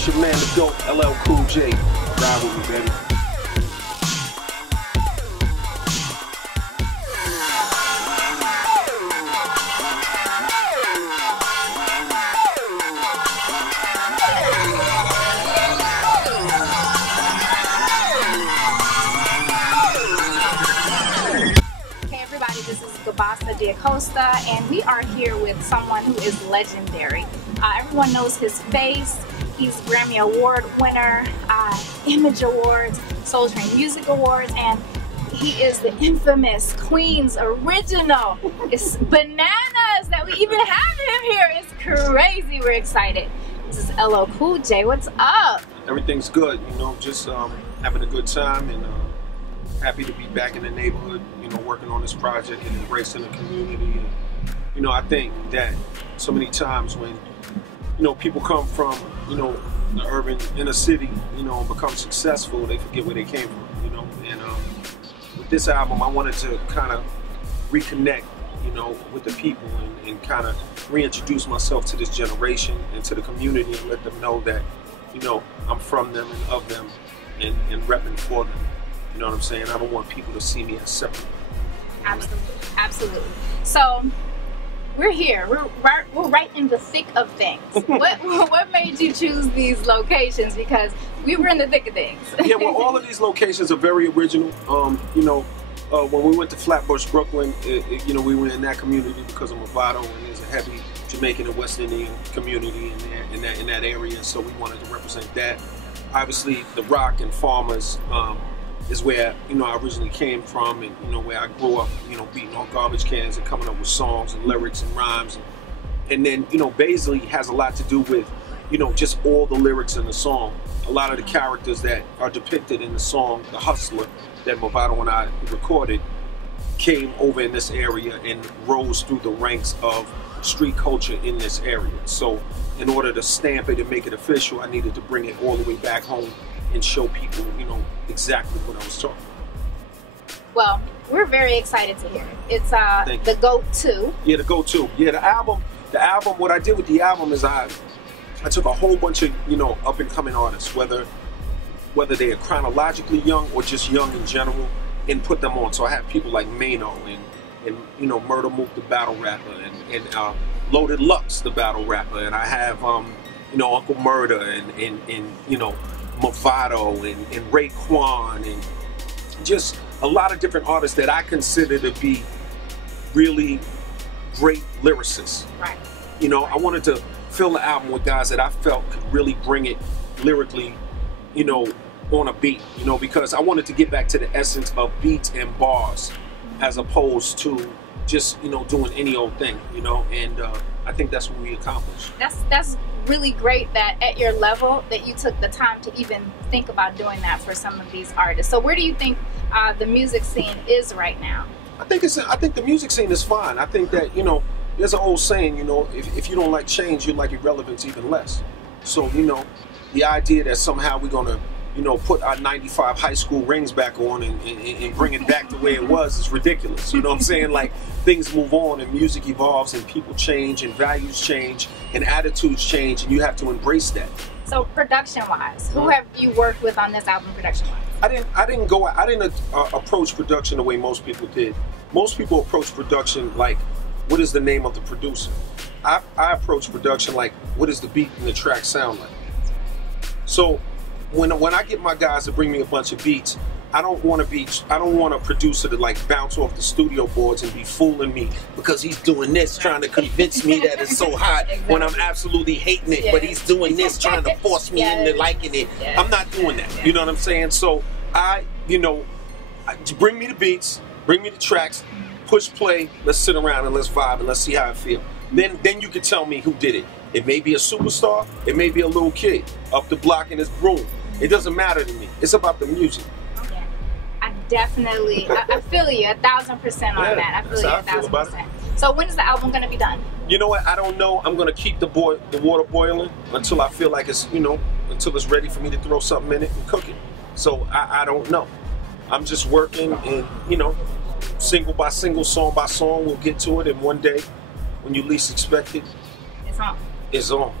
It's your man, the GO.A.T, LL Cool J. Ride with me, baby. This is G.O.A.T, and we are here with someone who is legendary. Everyone knows his face. He's Grammy Award winner, Image Awards, Soul Train Music Awards, and he is the infamous Queen's original. It's bananas that we even have him here. It's crazy. We're excited. This is LL Cool J. What's up? Everything's good. You know, just having a good time and happy to be back in the neighborhood, you know, working on this project and embracing the community. And, you know, I think that so many times when, you know, people come from, you know, the urban inner city, you know, and become successful, they forget where they came from, you know. And with this album, I wanted to kind of reconnect, you know, with the people and kind of reintroduce myself to this generation and to the community and let them know that, you know, I'm from them and of them and repping for them. You know what I'm saying? I don't want people to see me as separate. Absolutely, absolutely. So we're here. We're right in the thick of things. What made you choose these locations? Because we were in the thick of things. Yeah, well, all of these locations are very original. You know, when we went to Flatbush, Brooklyn, you know, we were in that community because of MOVADO, and there's a heavy Jamaican and West Indian community in that area, so we wanted to represent that. Obviously, the Rock and Farmers is where, you know, I originally came from, and, you know, where I grew up, you know, beating on garbage cans and coming up with songs and lyrics and rhymes. And then, you know, Baisley has a lot to do with, you know, just all the lyrics in the song. A lot of the characters that are depicted in the song, The Hustler, that MOVADO and I recorded, came over in this area and rose through the ranks of street culture in this area. So in order to stamp it and make it official, I needed to bring it all the way back home and show people, you know, exactly what I was talking about. Well, we're very excited to hear it. It's the G.O.A.T. Yeah, the G.O.A.T. Yeah, the album, what I did with the album is I took a whole bunch of, you know, up and coming artists, whether they are chronologically young or just young in general, and put them on. So I have people like Mano and you know, Murder Mook, the battle rapper, and Loaded Lux, the battle rapper, and I have you know, Uncle Murder and you know, MOVADO and Raekwon, and just a lot of different artists that I consider to be really great lyricists. Right. You know, I wanted to fill the album with guys that I felt could really bring it lyrically, you know, on a beat, you know, because I wanted to get back to the essence of beats and bars as opposed to just, you know, doing any old thing, you know, and I think that's what we accomplished. That's really great that at your level that you took the time to even think about doing that for some of these artists. So where do you think the music scene is right now? I think the music scene is fine. I think that, you know, there's an old saying, you know, if you don't like change, you like irrelevance even less. So, you know, the idea that somehow we're gonna, you know, put our 95 high school rings back on and bring it back the way it was is ridiculous. You know what I'm saying? Like, things move on and music evolves and people change and values change and attitudes change, and you have to embrace that. So production-wise, who have you worked with on this album production-wise? I didn't approach production the way most people did. Most people approach production like, what is the name of the producer? I approach production like, what does the beat and the track sound like? So when I get my guys to bring me a bunch of beats, I don't want a producer to like bounce off the studio boards and be fooling me because he's doing this, trying to convince me that it's so hot when I'm absolutely hating it, but he's doing this, trying to force me into liking it. I'm not doing that. You know what I'm saying? So you know, bring me the beats, bring me the tracks, push play, let's sit around and let's vibe and let's see how I feel. Then you can tell me who did it. It may be a superstar, it may be a little kid up the block in his broom. It doesn't matter to me. It's about the music. Yeah, I definitely, I feel you 1,000% on that. I feel you 1,000%. So when is the album going to be done? You know what? I don't know. I'm going to keep the water boiling until I feel like it's, you know, until it's ready for me to throw something in it and cook it. So I don't know. I'm just working, and, you know, single by single, song by song, we'll get to it. And one day, when you least expect it, it's on. It's on.